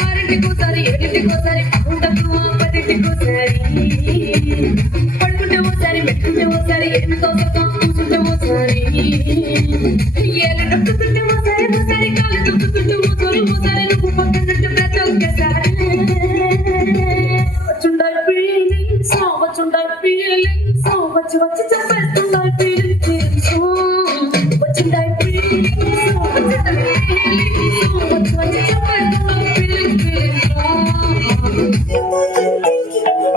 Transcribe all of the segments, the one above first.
వారింటికోసారి ఏడింటికోసారి అవుటకు పదింటికోసారి పడుకుంటే ఓసారి పెట్టుకుంటే ఓసారి ఎంతో సుఖం కూర్చుంటే ఓసారి ఏళ్ళు నొక్కుతుంటే ఓసారి ఓసారి కాలు తొక్కుతుంటే ఓసారి ఓసారి నువ్వు పక్కనుంటే ప్రతి ఒక్కసారి వచ్చుండాలి ఫీలింగ్స్ వచ్చుండాలి ఫీలింగ్స్ వచ్చి వచ్చి చెప్పేస్తుండాలి ఫీలింగ్స్ వచ్చిండాలి ఫీలింగ్స్ వచ్చిండాలి ఫీలింగ్స్ వచ్చి వచ్చి చెప్పేస్తుండాలి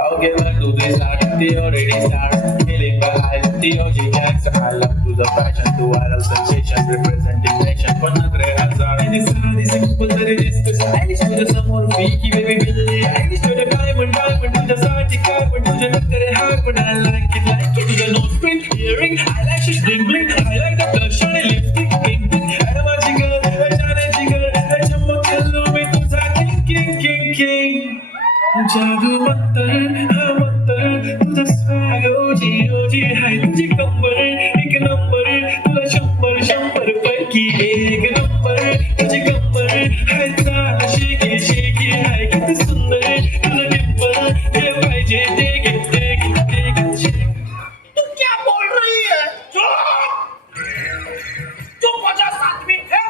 I'll get back to this art, they already start feeling the eyes, the OG gangster. I love to the fashion, to viral sensation, representing nation. But not rare hazard. And it's really simple that it is to stylish to the someone freaky, baby Billy. Stylish to the diamond, to the sarti carbon, to the look at it hard, but I like it. To the nose print, earring, eyelashes, bling bling. I like the blush on the lipstick, pink pink. And I'm a jiggle, a jiggle, a chumma kallu me to the king. जादू मंतर तुझा swag OG हाय तुझी कंबर एक number तुला शंभर पैकी एक number तुझी कंबर हाय चाल शेकी हाय किती सुंदर तुझं डिंपल हे पाहिजे ते घे तू क्या बोल रही है चुप चुप हो जा 7 मिनट है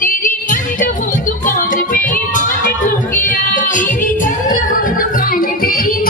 तेरी मंद हो दुकान पे ईमान ढूंढ गया तेरी